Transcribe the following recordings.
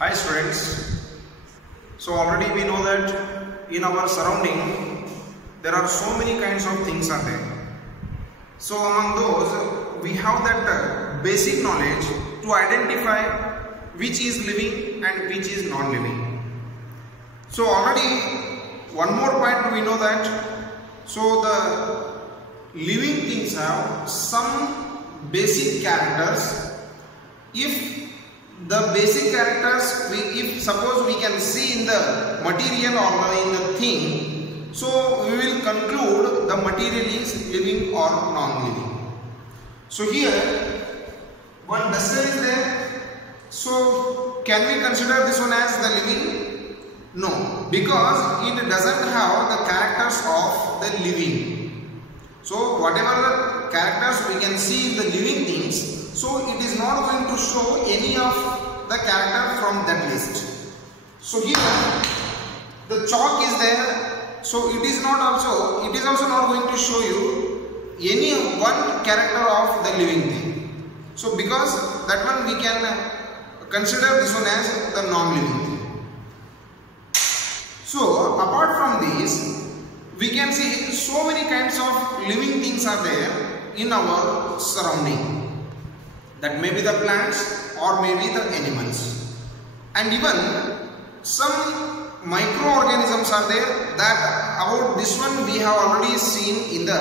Hi students, so already we know that in our surrounding there are so many kinds of things are there. So among those we have that basic knowledge to identify which is living and which is non-living. So already one more point we know that so the living things have some basic characters. If the basic characters, if suppose we can see in the material or in the thing, so we will conclude the material is living or non-living. So here one duster is there, so can we consider this one as the living? No, because it doesn't have the characters of the living. So whatever the characters we can see in the living things, so it is not going to show any of the character from that list. So here the chalk is there, so it is also not going to show you any one character of the living thing. So because that one we can consider this one as the non-living thing. So apart from this, we can see so many kinds of living things are there in our surrounding. That may be the plants or maybe the animals, and even some microorganisms are there. That about this one we have already seen in the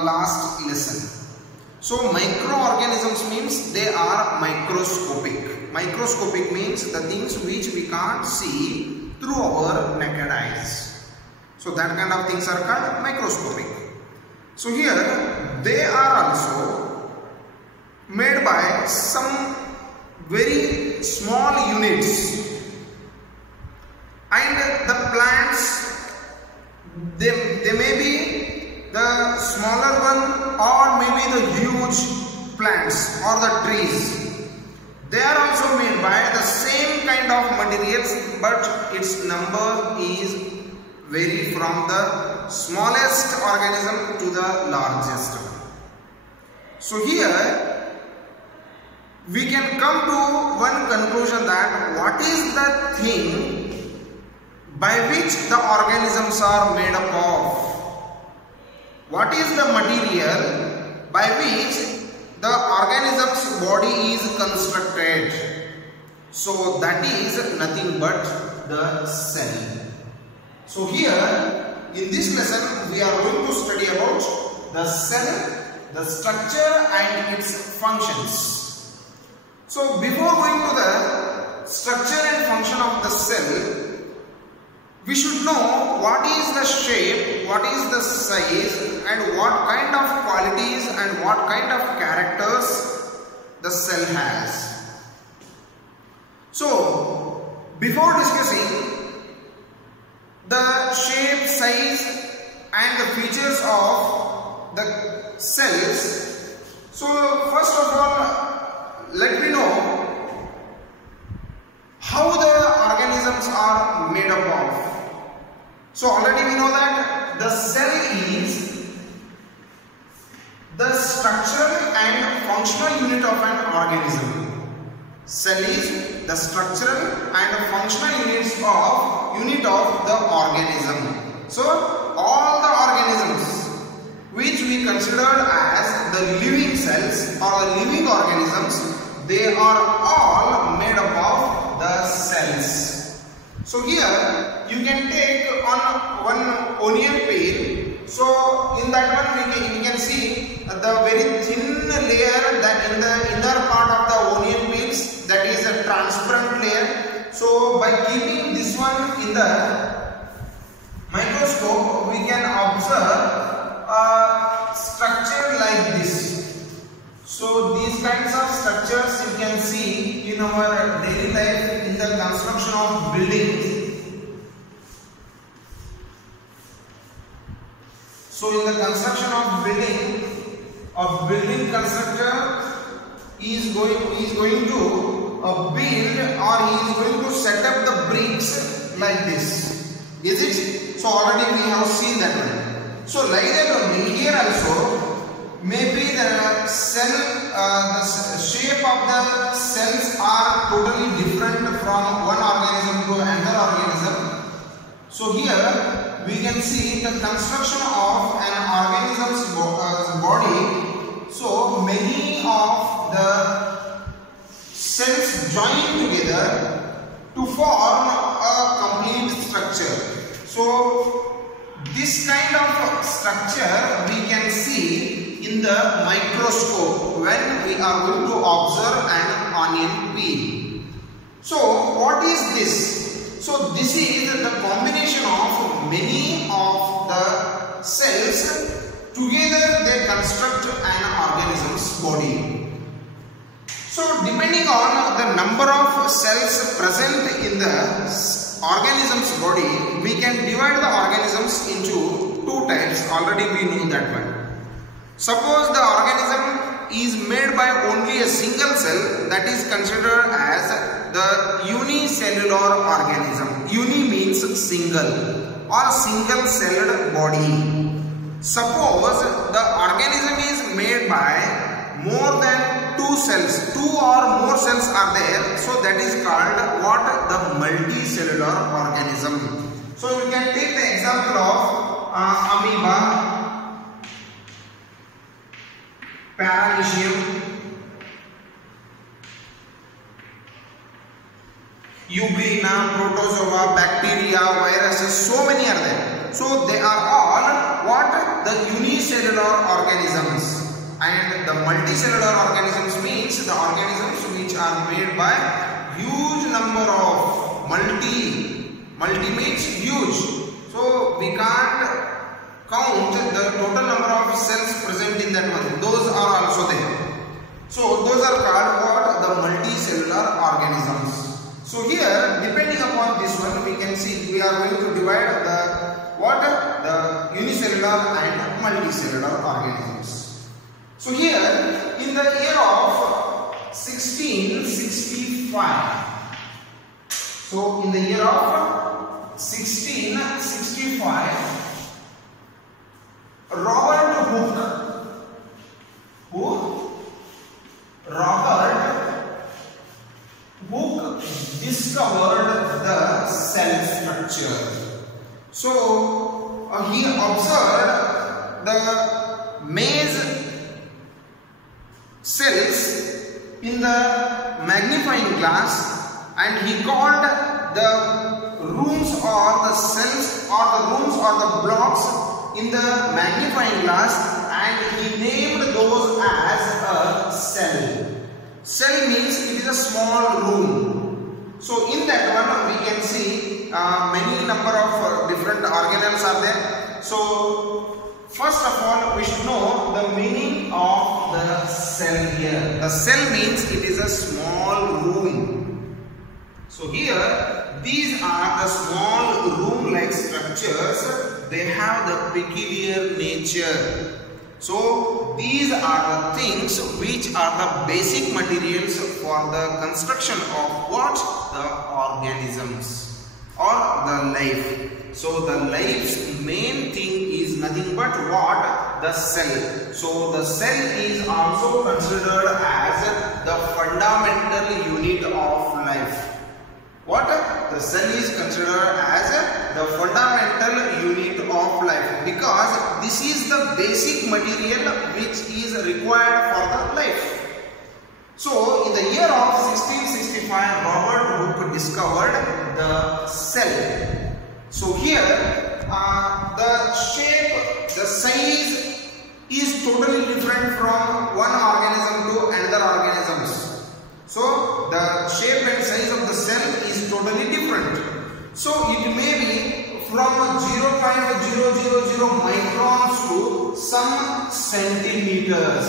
last lesson. So microorganisms means they are microscopic. Microscopic means the things which we can't see through our naked eyes. So that kind of things are called microscopic. So here they are also made by some very small units, and the plants they may be the smaller one or maybe the huge plants or the trees. They are also made by the same kind of materials, but its number is vary from the smallest organism to the largest one. So here we can come to one conclusion that what is the thing by which the organisms are made up of? What is the material by which the organism's body is constructed? So that is nothing but the cell. So here in this lesson we are going to study about the cell, the structure and its functions. So before going to the structure and function of the cell, we should know what is the shape, what is the size, and what kind of qualities and what kind of characters the cell has. So before discussing the shape, size and the features of the cells, so first of all let me know how the organisms are made up of. So already we know that the cell is the structural and functional unit of an organism. Cell is the structural and functional unit of the organism. So all the organisms which we considered as the living cells or the living organisms, they are all made up of the cells. So here you can take on one onion peel. So in that one we can see the very thin layer that in the inner part of the onion peels, that is a transparent layer. So by keeping this one in the microscope, we can observe a structure like this. So these kinds of structures you can see in our daily life in the construction of buildings. So in the construction of building, a building constructor is going to build, or he is going to set up the bricks like this. Is it? So already we have seen that one. So like that here also, maybe the cell, the shape of the cells are totally different from one organism to another organism. So here we can see the construction of an organism's body. So many of the cells join together to form a complete structure. So this kind of structure we can see in the microscope when we are going to observe an onion peel. So what is this? So this is the combination of many of the cells together. They construct an organism's body. So depending on the number of cells present in the organism's body, we can divide the organisms into two types. Already we know that one. Suppose the organism is made by only a single cell, that is considered as the unicellular organism. Uni means single or single celled body. Suppose the organism is made by more than two cells, two or more cells are there, so that is called what? The multicellular organism. So you can take the example of amoeba, paramecium, euglena, protozoa, bacteria, viruses, so many are there. So they are all what? The unicellular organisms. And the multicellular organisms means the organisms which are made by huge number of multi means huge. So we can't count the total number of cells present in that one. Those are also there. So those are called what? The multicellular organisms. So here, depending upon this one, we can see we are going to divide the what? The unicellular and multicellular organisms. So here, in the year of 1665, so in the year of 1665, Robert Hooke discovered the cell structure. So he observed the maize cells in the magnifying glass, and he called the rooms or the cells or the rooms or the blocks in the magnifying glass, and he named those as a cell. Cell means it is a small room. So in that one we can see many number of different organelles are there. So first of all, we should know the meaning of the cell here. The cell means it is a small room. So here, these are the small room-like structures. They have the peculiar nature. So these are the things which are the basic materials for the construction of what? The organisms or the life. So the life's main thing is nothing but what? The cell. So the cell is also considered as the fundamental unit of life. What? The cell is considered as the fundamental unit of life, because this is the basic material which is required for the life. So in the year of 1665, Robert Hooke discovered the cell. So here the shape, the size is totally different from one organism to another organisms. So the shape and size of the cell is totally different. So it may be from 0.000 microns to some centimeters.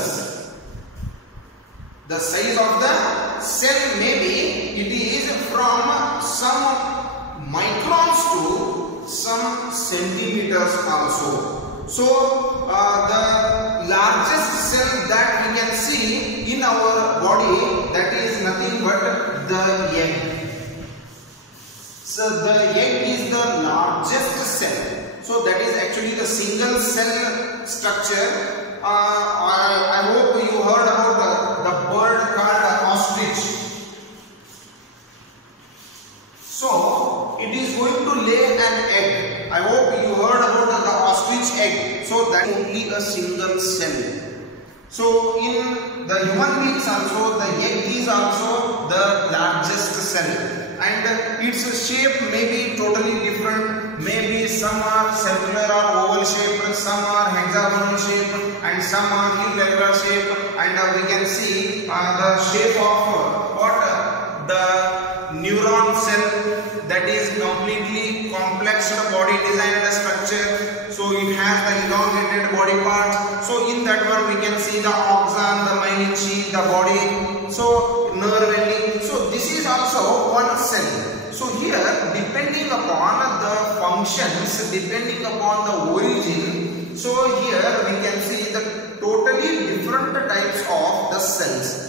The size of the cell may be, it is from some microns to some centimeters also. So the largest cell that we can see in our body, that is nothing but the egg. So the egg is the largest cell. So that is actually the single cell structure. I hope you heard about the bird called ostrich. So it is going to lay an egg. I hope you heard about the ostrich egg. So that is only a single cell. So in the human beings also, the egg is also the largest cell, and its shape may be totally different. Maybe some are circular or oval shaped, some are hexagonal shape, and some are irregular shape. And we can see the shape of the neuron cell, that is completely complex body designed structure. So it has the elongated body part. So in that one we can see the axon, the myelin sheath, the body, so nerve ending. So this is also one cell. So here, depending upon the functions, depending upon the origin, so here we can see the totally different types of the cells.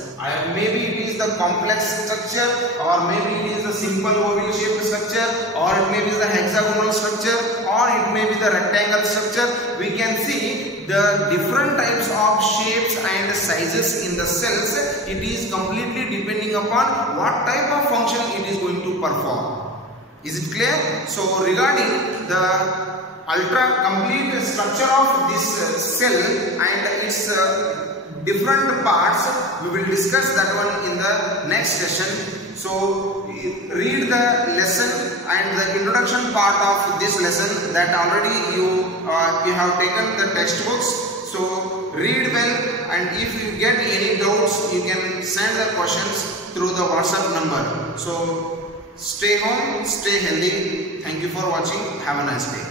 Maybe it is the complex structure, or maybe it is the simple oval shaped structure, or it may be the hexagonal structure, or it may be the rectangle structure. We can see the different types of shapes and sizes in the cells. It is completely depending upon what type of function it is going to perform. Is it clear? So regarding the ultra complete structure of this cell and its different parts, we will discuss that one in the next session. So read the lesson and the introduction part of this lesson, that already you have taken the textbooks. So read well, and if you get any doubts, you can send the questions through the WhatsApp number. So stay home, stay healthy. Thank you for watching. Have a nice day.